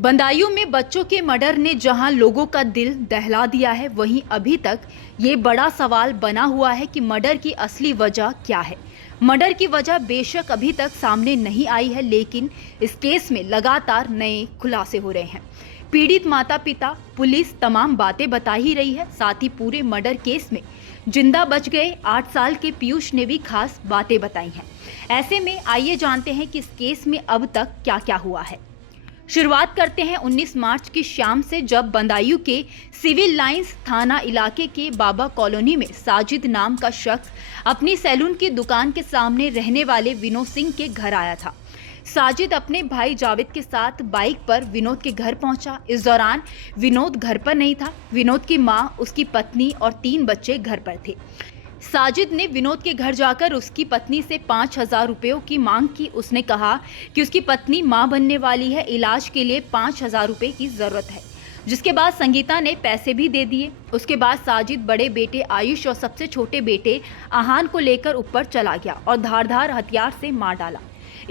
बदायूं में बच्चों के मर्डर ने जहां लोगों का दिल दहला दिया है, वहीं अभी तक ये बड़ा सवाल बना हुआ है कि मर्डर की असली वजह क्या है। मर्डर की वजह बेशक अभी तक सामने नहीं आई है, लेकिन इस केस में लगातार नए खुलासे हो रहे हैं। पीड़ित माता पिता, पुलिस तमाम बातें बता ही रही है। साथ ही पूरे मर्डर केस में जिंदा बच गए 8 साल के पीयूष ने भी खास बातें बताई हैं। ऐसे में आइए जानते हैं कि इस केस में अब तक क्या क्या हुआ है। शुरुआत करते हैं 19 मार्च की शाम से, जब बदायूं के सिविल लाइंस थाना इलाके के बाबा कॉलोनी में साजिद नाम का शख्स अपनी सैलून की दुकान के सामने रहने वाले विनोद सिंह के घर आया था। साजिद अपने भाई जावेद के साथ बाइक पर विनोद के घर पहुंचा। इस दौरान विनोद घर पर नहीं था। विनोद की मां, उसकी पत्नी और 3 बच्चे घर पर थे। साजिद ने विनोद के घर जाकर उसकी पत्नी से 5,000 रुपयों की मांग की। उसने कहा कि उसकी पत्नी मां बनने वाली है, इलाज के लिए 5,000 रुपये की जरूरत है, जिसके बाद संगीता ने पैसे भी दे दिए। उसके बाद साजिद बड़े बेटे आयुष और सबसे छोटे बेटे आहान को लेकर ऊपर चला गया और धारदार हथियार से मार डाला।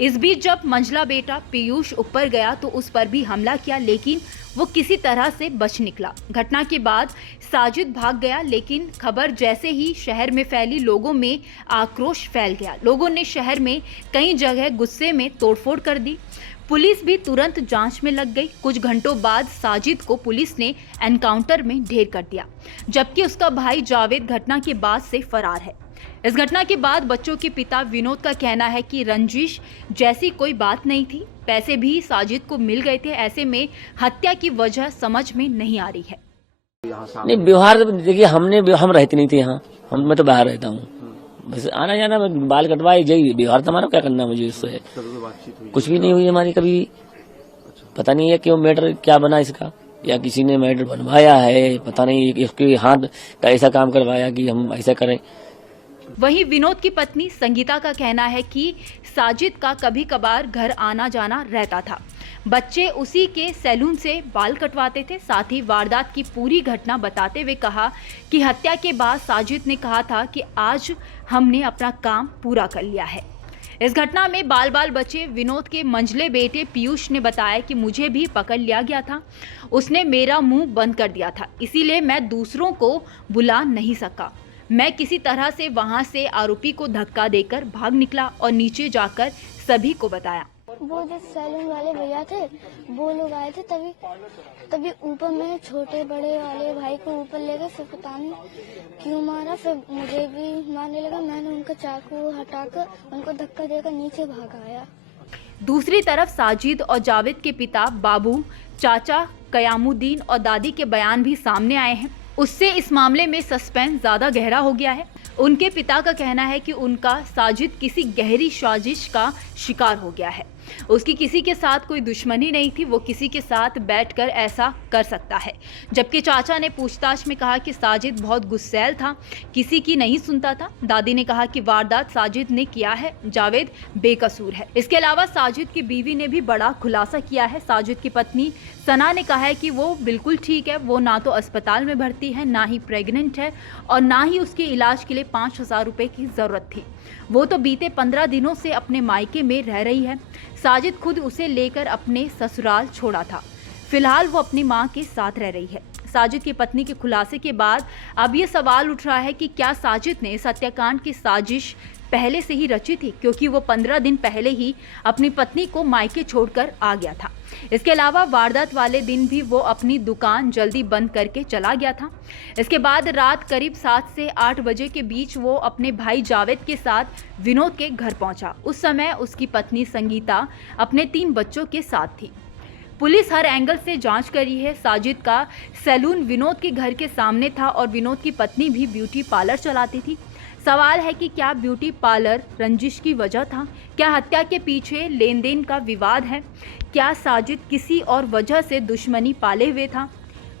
इस बीच जब मंझला बेटा पीयूष ऊपर गया तो उस पर भी हमला किया, लेकिन वो किसी तरह से बच निकला। घटना के बाद साजिद भाग गया, लेकिन खबर जैसे ही शहर में फैली, लोगों में आक्रोश फैल गया। लोगों ने शहर में कई जगह गुस्से में तोड़फोड़ कर दी। पुलिस भी तुरंत जांच में लग गई। कुछ घंटों बाद साजिद को पुलिस ने एनकाउंटर में ढेर कर दिया, जबकि उसका भाई जावेद घटना के बाद से फरार है। इस घटना के बाद बच्चों के पिता विनोद का कहना है कि रंजिश जैसी कोई बात नहीं थी, पैसे भी साजिद को मिल गए थे। ऐसे में हत्या की वजह समझ में नहीं आ रही है। नहीं, व्यवहार देखिए, हम रहते नहीं थे यहाँ। मैं तो बाहर रहता हूँ, बस आना जाना, बाल कटवाए, यही व्यवहार था हमारा। क्या करना मुझे इससे? कुछ भी नहीं हुई हमारी कभी। पता नहीं है क्यों मैटर क्या बना इसका, या किसी ने मैटर बनवाया है, पता नहीं। इसके हाथ का ऐसा काम करवाया कि हम ऐसा करें। वहीं विनोद की पत्नी संगीता का कहना है कि साजिद का कभी कभार घर आना जाना रहता था। बच्चे उसी के सैलून से बाल कटवाते थे। साथ ही वारदात की पूरी घटना बताते हुए कहा कि हत्या के बाद साजिद ने कहा था कि आज हमने अपना काम पूरा कर लिया है। इस घटना में बाल बाल बचे विनोद के मंझले बेटे पीयूष ने बताया कि मुझे भी पकड़ लिया गया था। उसने मेरा मुंह बंद कर दिया था, इसीलिए मैं दूसरों को बुला नहीं सका। मैं किसी तरह से वहां से आरोपी को धक्का देकर भाग निकला और नीचे जाकर सभी को बताया। वो जो सैलून वाले भैया थे, वो लोग आए थे, तभी ऊपर में छोटे बड़े वाले भाई को ऊपर ले गए। फिर पता नहीं क्यों मारा, फिर मुझे भी मारने लगा। मैंने उनका चाकू हटाकर उनको धक्का देकर नीचे भाग आया। दूसरी तरफ साजिद और जावेद के पिता बाबू, चाचा कयामुद्दीन और दादी के बयान भी सामने आए हैं। उससे इस मामले में सस्पेंस ज्यादा गहरा हो गया है। उनके पिता का कहना है कि उनका साजिद किसी गहरी साजिश का शिकार हो गया है। उसकी किसी के साथ कोई दुश्मनी नहीं थी, वो किसी के साथ बैठकर ऐसा कर सकता है। जबकि चाचा ने पूछताछ में कहा कि साजिद बहुत गुस्सैल था, किसी की नहीं सुनता था। दादी ने कहा कि वारदात साजिद ने किया है, जावेद बेकसूर है। इसके अलावा साजिद की बीवी ने भी बड़ा खुलासा किया है। साजिद की पत्नी सना ने कहा है कि वो बिल्कुल ठीक है, वो ना तो अस्पताल में भर्ती है, ना ही प्रेग्नेंट है और ना ही उसके इलाज के लिए 5,000 रुपए की जरूरत थी। वो तो बीते 15 दिनों से अपने मायके में रह रही है। साजिद खुद उसे लेकर अपने ससुराल छोड़ा था। फिलहाल वो अपनी मां के साथ रह रही है। साजिद की पत्नी के खुलासे के बाद अब ये सवाल उठ रहा है कि क्या साजिद ने इस हत्याकांड की साजिश पहले से ही रची थी, क्योंकि वो 15 दिन पहले ही अपनी पत्नी को मायके छोड़कर आ गया था। इसके अलावा वारदात वाले दिन भी वो अपनी दुकान जल्दी बंद करके चला गया था। इसके बाद रात करीब 7 से 8 बजे के बीच वो अपने भाई जावेद के साथ विनोद के घर पहुंचा। उस समय उसकी पत्नी संगीता अपने 3 बच्चों के साथ थी। पुलिस हर एंगल से जांच कर रही है। साजिद का सैलून विनोद के घर के सामने था और विनोद की पत्नी भी ब्यूटी पार्लर चलाती थी। सवाल है कि क्या ब्यूटी पार्लर रंजिश की वजह था? क्या हत्या के पीछे लेन देन का विवाद है? क्या साजिद किसी और वजह से दुश्मनी पाले हुए था?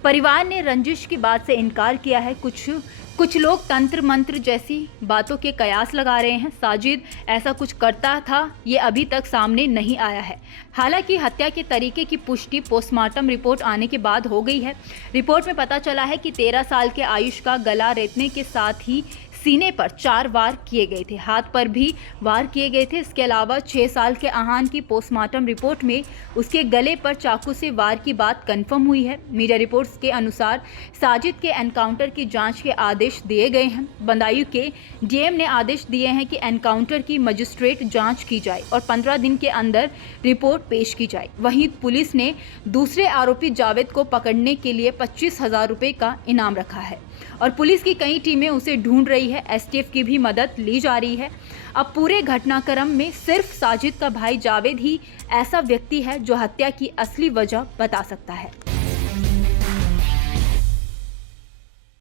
परिवार ने रंजिश की बात से इनकार किया है। कुछ लोग तंत्र मंत्र जैसी बातों के कयास लगा रहे हैं। साजिद ऐसा कुछ करता था, ये अभी तक सामने नहीं आया है। हालांकि हत्या के तरीके की पुष्टि पोस्टमार्टम रिपोर्ट आने के बाद हो गई है। रिपोर्ट में पता चला है कि 13 साल के आयुष का गला रेतने के साथ ही सीने पर 4 वार किए गए थे, हाथ पर भी वार किए गए थे। इसके अलावा 6 साल के अहान की पोस्टमार्टम रिपोर्ट में उसके गले पर चाकू से वार की बात कंफर्म हुई है। मीडिया रिपोर्ट्स के अनुसार साजिद के एनकाउंटर की जांच के आदेश दिए गए हैं। बदायूं के डीएम ने आदेश दिए हैं कि एनकाउंटर की मजिस्ट्रेट जांच की जाए और 15 दिन के अंदर रिपोर्ट पेश की जाए। वहीं पुलिस ने दूसरे आरोपी जावेद को पकड़ने के लिए 25,000 रुपए का इनाम रखा है और पुलिस की कई टीमें उसे ढूंढ रही है। एसटीएफ की भी मदद ली जा रही है। अब पूरे घटनाक्रम में सिर्फ साजिद का भाई जावेद ही ऐसा व्यक्ति है जो हत्या की असली वजह बता सकता है।